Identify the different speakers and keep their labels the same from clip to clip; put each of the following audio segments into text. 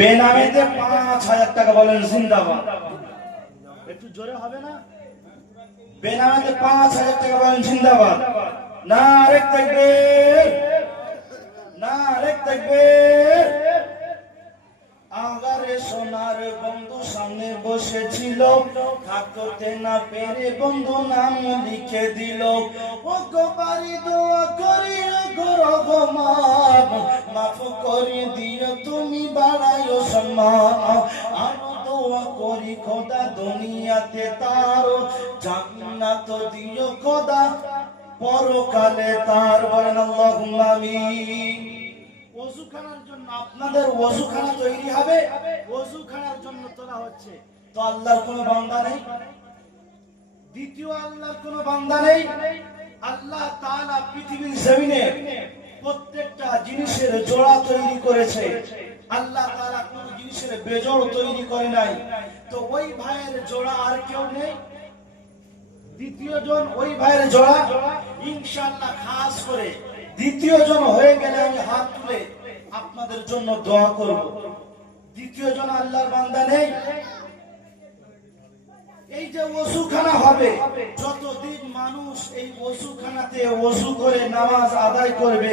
Speaker 1: বেনামেতে পাঁচ হাজার টাকা বলেন জিন্দাবাদ। একটু জোরে হবে না? বেনামেতে পাঁচ হাজার টাকা বলেন জিন্দাবাদ। না আরেক থাকবে থাকতে না পেরে বন্ধু নাম লিখে দিল। ও গো দোয়া করি মাফ করে দিও, তুমি বাড়াইও সম্মান। করি খোদা দুনিয়াতে তার। জান্নাত দিও খোদা পরকালে তার। বলেন আল্লাহুম্মা আমিন। ওযুখানার জন্য আপনাদের ওযুখানা তৈরি হবে। ওযুখানার জন্য তোলা হচ্ছে। তো আল্লাহর কোনো বান্দা নেই? দ্বিতীয় আল্লাহর কোনো বান্দা নেই? আল্লাহ তাআলা পৃথিবীর জমিনে প্রত্যেকটা জিনিসের জোড়া তৈরি করেছে। আল্লাহ তাআলা কোন জিনিসের বেজোড় তৈরি করে নাই। তো ওই ভাইয়ের জোড়া আর কেউ নেই? দ্বিতীয় জন ওই ভাইয়ের জোড়া? ইনশাআল্লাহ খাস করে দ্বিতীয় জন হয়ে গেলে আমি হাত তুলে আপনাদের জন্য দোয়া করব। দ্বিতীয় জন আল্লাহর বান্দা নেই? এই যে ওসুখানা হবে, যতদিন মানুষ এই ওসুখানাতে ওসু করে, নামাজ আদায় করবে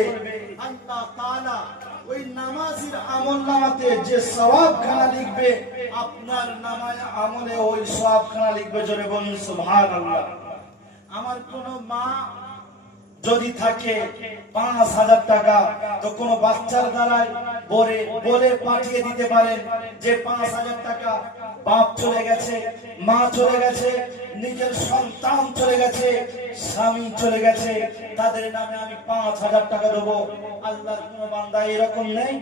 Speaker 1: ওই নামাজের আমল নামাতে যে লিখবে, আপনার নামায় আমলে ওই লিখবে জোরে আমার কোন মা যদি থাকে পাঁচ হাজার টাকা, তো কোনো বাচ্চার দ্বারাই বলে বলে পাঠিয়ে দিতে পারেন যে পাঁচ হাজার টাকা বাপ চলে গেছে, মা চলে গেছে, নিজের সন্তান চলে গেছে, স্বামী চলে গেছে, তাদের নামে আমি পাঁচ হাজার টাকা দেবো। বান্দা এরকম নেই।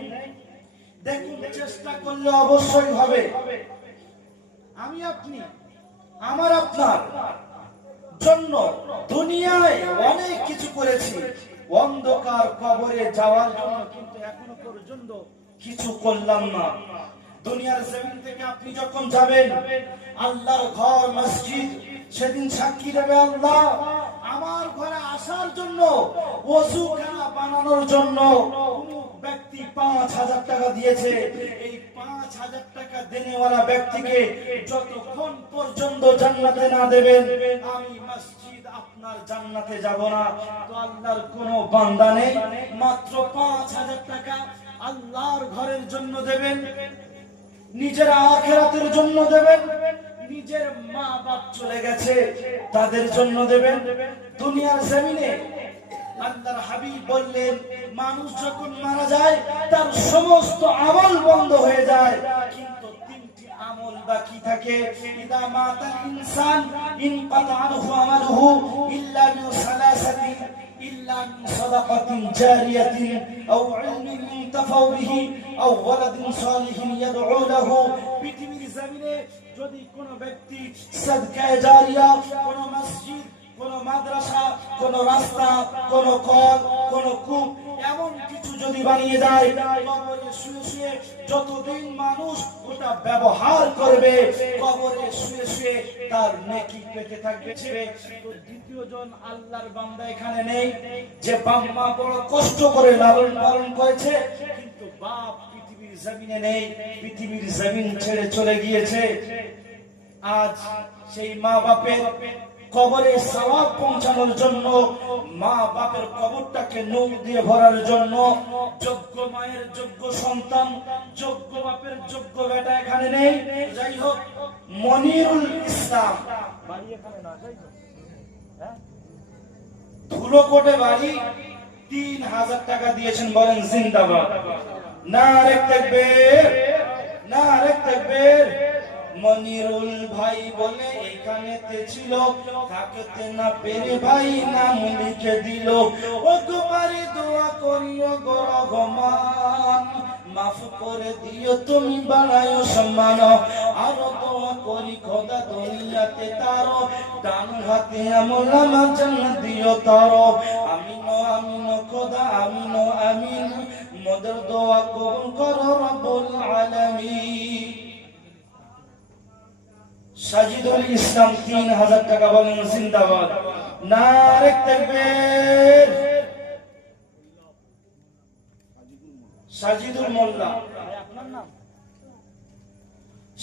Speaker 1: দেখুন, চেষ্টা করলে অবশ্যই হবে। আমি আপনি, আমার আপনার জন্য দুনিয়ায় অনেক কিছু করেছি। অন্ধকার কবরে যাওয়ার জন্য কিন্তু এখনও পর্যন্ত কিছু করলাম না। দুনিয়ার জমিন থেকে আপনি যখন যাবেন, আল্লাহর ঘর, মসজিদ, সেদিন সাক্ষী দেবে আল্লাহ, আমার ঘরে আসার জন্য ওষুখানা বানানোর জন্য ব্যক্তি পাঁচ হাজার টাকা দিয়েছে। এই পাঁচ হাজার টাকা দেনেওয়ালা ব্যক্তিকে যতক্ষণ পর্যন্ত জান্নাতে না দেবেন, আমি আপনার জান্নাতে যাব না। তো আল্লাহর কোনো বান্দা নেই, মাত্র পাঁচ হাজার টাকা আল্লাহর ঘরের জন্য দেবেন, নিজের আখেরাতের জন্য দেবেন, নিজের মা বাপ চলে গেছে, তাদের জন্য দেবেন। দুনিয়ার জমিনে আল্লাহর হাবিব বললেন, মানুষ যখন মারা যায়, তার সমস্ত আমল বন্ধ হয়ে যায়। কিন্তু তিনটি আমল বাকি থাকে। ইদা মাতাল ইনসান, ইন কাতানহু আমালহু, ইল্লা বি সালাসাতি ইল্লা মিন সাদাকাতিন জারিয়াতিন, আও ইলমি মুনতাফাউ বিহি, আও ওয়ালাদিন সালিহিন ইয়াদউ লাহু। পৃথিবীর জমিনে যদি কোনো ব্যক্তি সাদকায়ে জারিয়া, কোনো কোন মাদ্রাসা, কোন রাস্তা, কোন কল, কোন কূপ, এমন কিছু যদি বানিয়ে দেয়, কবরে শুয়ে শুয়ে যতদিন মানুষ ওটা ব্যবহার করবে, কবরে শুয়ে শুয়ে তার নেকি পেতে থাকবে তো দ্বিতীয় জন আল্লাহর বান্দা এখানে নেই, যে বাম্মা বড় কষ্ট করে লালন পালন করেছে, কিন্তু বাপ পৃথিবীর জমিনে নেই, পৃথিবীর জমিন ছেড়ে চলে গিয়েছে। আজ সেই মা বাপের কবরে সওয়াব পৌঁছানোর জন্য, মা বাপের কবরটাকে নূর দিয়ে ভরার জন্য, যোগ্য মায়ের যোগ্য সন্তান, যোগ্য বাপের যোগ্য বেটা এখানে নেই। যাই হোক, মনিরুল ইসলাম। না হ্যাঁ? ধুলোকোটে বাড়ি, তিন হাজার টাকা দিয়েছেন বলেন জিন্দাবাদ। না রেখ থাকবে না রেখ থাকবে মনিরুল ভাই বলে, এখানেতে ছিল, থাকতে না পেরে ভাই নাম লিখে দিল। ও তোমারি দোয়া করিও গো রহমান, মাফ করে দিও তুমি বাড়ায়ো সম্মান। আরও দোয়া করি খোদা দুনিয়াতে তারো, ডান হাতে আমল আমার দিও তারো। আমিন আমিন, খোদা, আমিন আমিন। মদের দোয়া কবুল করো রব্বুল আলামিন। সাজিদুল ইসলাম তিন হাজার টাকা বলেন, জিন্দাবাদ। নারেক সাজিদুল মোল্লা।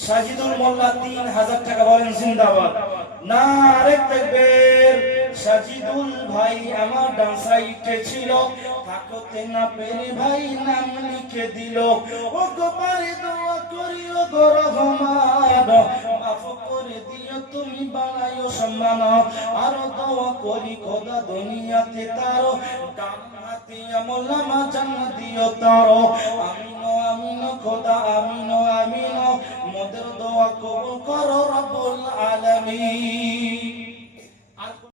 Speaker 1: সাজিদুল মোল্লা তিন হাজার টাকা বলেন, জিন্দাবাদ। সাজিদুল ভাই আমার ডান ছিল। থাকতে না পেরে ভাই নাম লিখে দিল। ও গোপারে দোয়া করি ও গো রহমান। তুমি বানাইও সম্মান আরও দোয়া করি খোদা দুনিয়াতে তার। ডান হাতে আমল নামা জান্নাত দিও তার। আমিন আমিন, খোদা আমিন আমিন। মোদের দোয়া কবুল করো রব্বুল আলামিন।